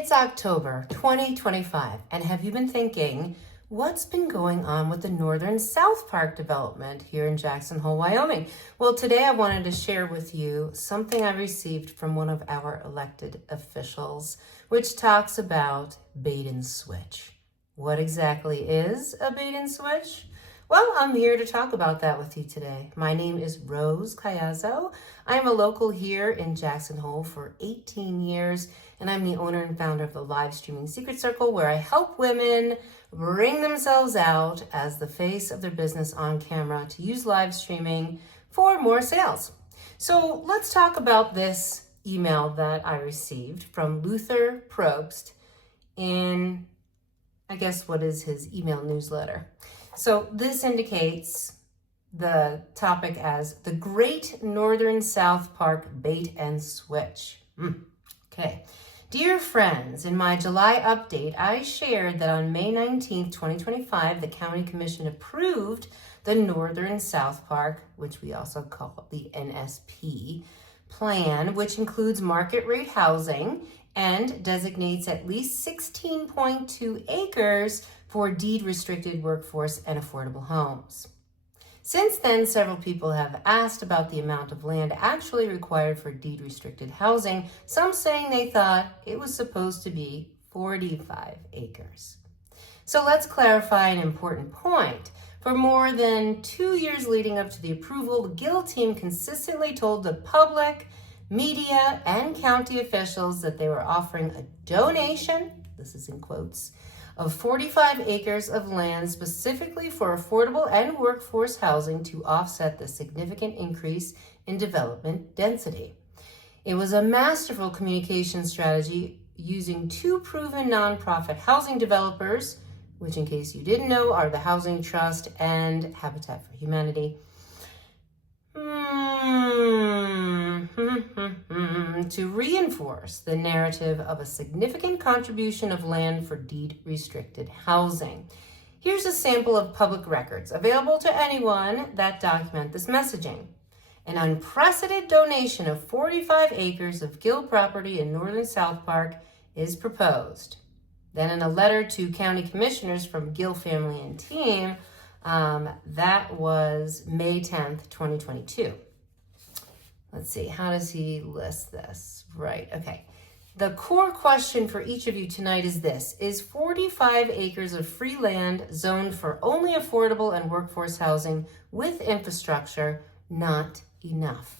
It's October 2025, and have you been thinking, what's been going on with the Northern South Park development here in Jackson Hole, Wyoming? Well, today I wanted to share with you something I received from one of our elected officials, which talks about bait and switch. What exactly is a bait and switch? Well, I'm here to talk about that with you today. My name is Rose Cayazzo. I'm a local here in Jackson Hole for 18 years, and I'm the owner and founder of the live streaming Secret Circle, where I help women bring themselves out as the face of their business on camera to use live streaming for more sales. So let's talk about this email that I received from Luther Probst in, I guess, what is his email newsletter. So this indicates the topic as the Great Northern South Park Bait and Switch. Okay. Dear friends, in my July update, I shared that on May 19th, 2025, the County Commission approved the Northern South Park, which we also call the NSP, plan, which includes market rate housing and designates at least 16.2 acres for deed-restricted workforce and affordable homes. Since then, several people have asked about the amount of land actually required for deed-restricted housing, some saying they thought it was supposed to be 45 acres. So let's clarify an important point. For more than 2 years leading up to the approval, the GIL team consistently told the public, media, and county officials that they were offering a donation, this is in quotes, of 45 acres of land specifically for affordable and workforce housing to offset the significant increase in development density. It was a masterful communication strategy using two proven nonprofit housing developers, which, in case you didn't know, are the Housing Trust and Habitat for Humanity, to reinforce the narrative of a significant contribution of land for deed-restricted housing. Here's a sample of public records available to anyone that document this messaging. An unprecedented donation of 45 acres of GIL property in Northern South Park is proposed. Then in a letter to county commissioners from GIL family and team, that was May 10th, 2022. Let's see, how does he list this? Right, okay. The core question for each of you tonight is this: is 45 acres of free land zoned for only affordable and workforce housing with infrastructure not enough?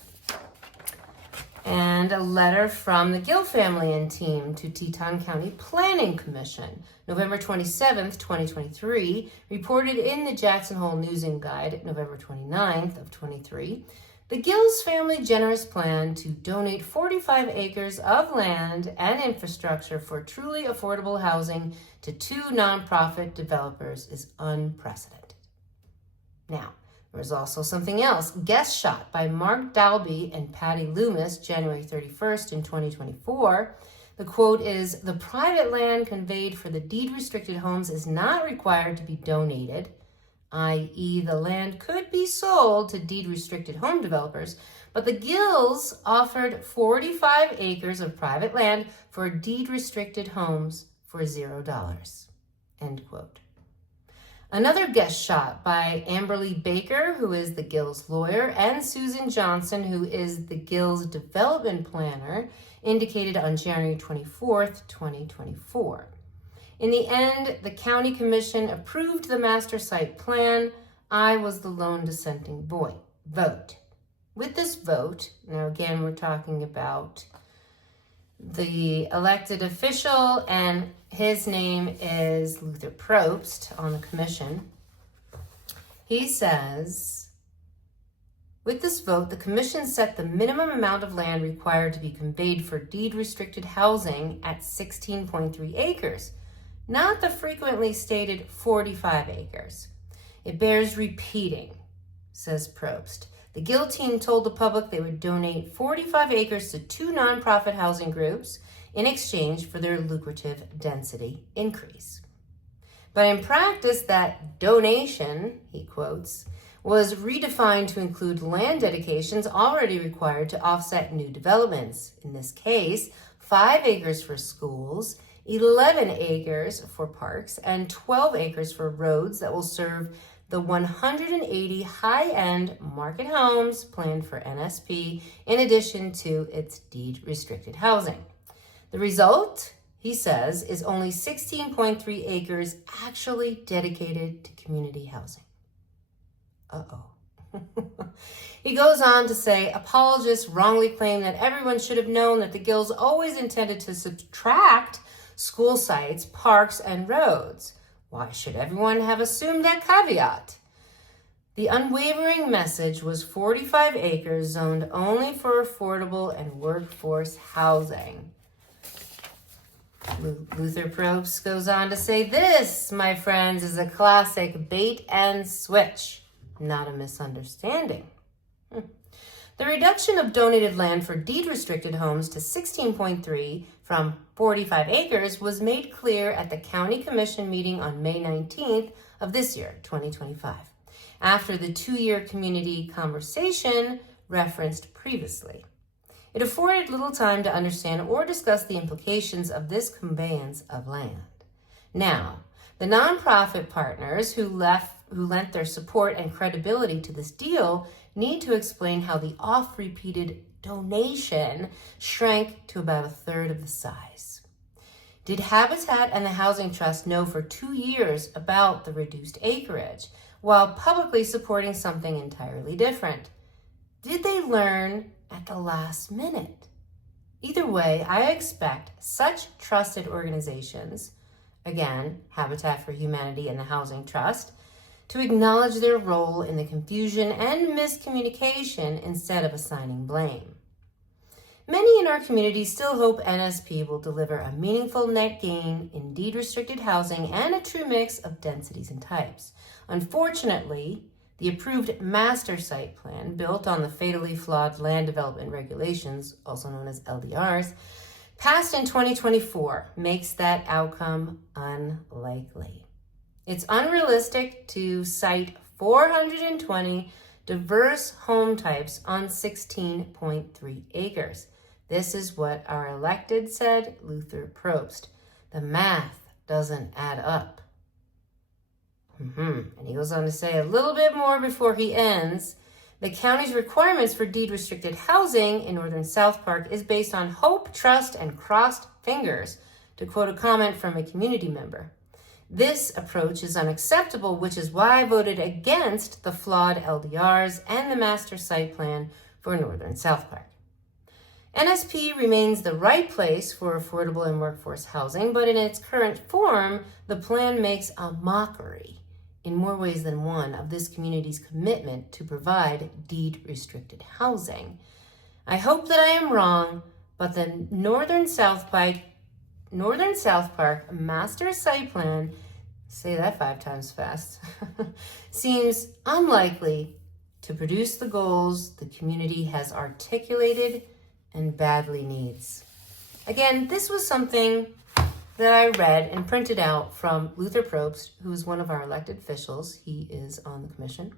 And a letter from the GIL family and team to Teton County Planning Commission, November 27th, 2023, reported in the Jackson Hole News and Guide, November 29th of 23. The GIL's family generous plan to donate 45 acres of land and infrastructure for truly affordable housing to two nonprofit developers is unprecedented. Now, there was also something else. Guest shot by Mark Dalby and Patty Loomis, January 31st in 2024. The quote is, "The private land conveyed for the deed-restricted homes is not required to be donated, i.e. the land could be sold to deed-restricted home developers, but the GILs offered 45 acres of private land for deed-restricted homes for $0. End quote. Another guest shot by Amberly Baker, who is the GIL's lawyer, and Susan Johnson, who is the GIL's development planner, indicated on January 24th, 2024. In the end, the county commission approved the master site plan. I was the lone dissenting vote. With this vote, now again, we're talking about the elected official, and his name is Luther Probst on the commission. He says, with this vote, the commission set the minimum amount of land required to be conveyed for deed-restricted housing at 16.3 acres. Not the frequently stated 45 acres. It bears repeating, says Probst. The GIL team told the public they would donate 45 acres to two nonprofit housing groups in exchange for their lucrative density increase. But in practice, that donation, he quotes, was redefined to include land dedications already required to offset new developments. In this case, 5 acres for schools, 11 acres for parks, and 12 acres for roads that will serve the 180 high-end market homes planned for NSP, in addition to its deed-restricted housing. The result, he says, is only 16.3 acres actually dedicated to community housing. Uh-oh. He goes on to say, apologists wrongly claim that everyone should have known that the Gills always intended to subtract school sites, parks, and roads. Why should everyone have assumed that caveat? The unwavering message was 45 acres zoned only for affordable and workforce housing. Luther Probst goes on to say, this, my friends, is a classic bait and switch, not a misunderstanding. The reduction of donated land for deed-restricted homes to 16.3 from 45 acres was made clear at the County Commission meeting on May 19th of this year, 2025, after the 2-year community conversation referenced previously. It afforded little time to understand or discuss the implications of this conveyance of land. Now, the nonprofit partners who lent their support and credibility to this deal need to explain how the oft-repeated donation shrank to about a third of the size. Did Habitat and the Housing Trust know for 2 years about the reduced acreage while publicly supporting something entirely different? Did they learn at the last minute? Either way, I expect such trusted organizations, again, Habitat for Humanity and the Housing Trust, to acknowledge their role in the confusion and miscommunication instead of assigning blame. Many in our community still hope NSP will deliver a meaningful net gain in deed-restricted housing and a true mix of densities and types. Unfortunately, the approved master site plan, built on the fatally flawed land development regulations, also known as LDRs, passed in 2024, makes that outcome unlikely. It's unrealistic to cite 420 diverse home types on 16.3 acres. This is what our elected said, Luther Probst. The math doesn't add up. And he goes on to say a little bit more before he ends. The county's requirements for deed-restricted housing in northern South Park is based on hope, trust, and crossed fingers, to quote a comment from a community member. This approach is unacceptable, which is why I voted against the flawed LDRs and the master site plan for northern South Park. NSP remains the right place for affordable and workforce housing, but in its current form, the plan makes a mockery, in more ways than one, of this community's commitment to provide deed-restricted housing. I hope that I am wrong, but the Northern South Park master site plan, say that 5 times fast, seems unlikely to produce the goals the community has articulated and badly needs. Again, this was something that I read and printed out from Luther Probst, who is one of our elected officials. He is on the commission.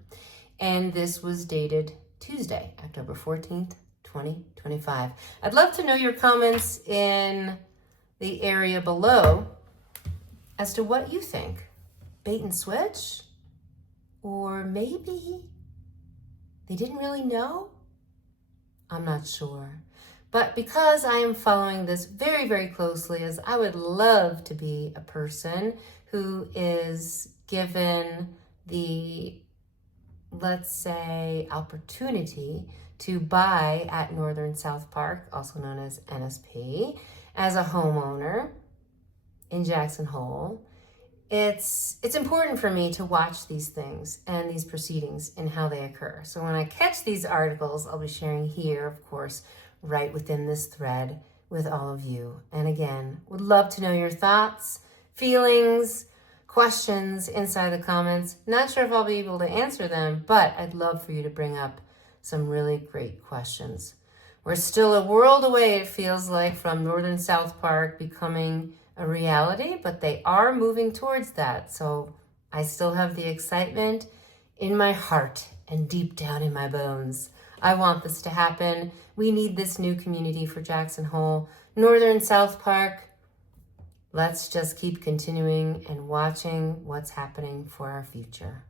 And this was dated Tuesday, October 14th, 2025. I'd love to know your comments in the area below as to what you think. Bait and switch? Or maybe they didn't really know? I'm not sure. But because I am following this very, very closely, as I would love to be a person who is given the, let's say, opportunity to buy at Northern South Park, also known as NSP, as a homeowner in Jackson Hole, it's important for me to watch these things and these proceedings and how they occur. So when I catch these articles, I'll be sharing here, of course, right within this thread with all of you. And again, would love to know your thoughts, feelings, questions inside the comments. Not sure if I'll be able to answer them, but I'd love for you to bring up some really great questions. We're still a world away, it feels like, from Northern South Park becoming a reality, but they are moving towards that. So I still have the excitement in my heart and deep down in my bones. I want this to happen. We need this new community for Jackson Hole Northern South Park, let's just keep continuing and watching what's happening for our future.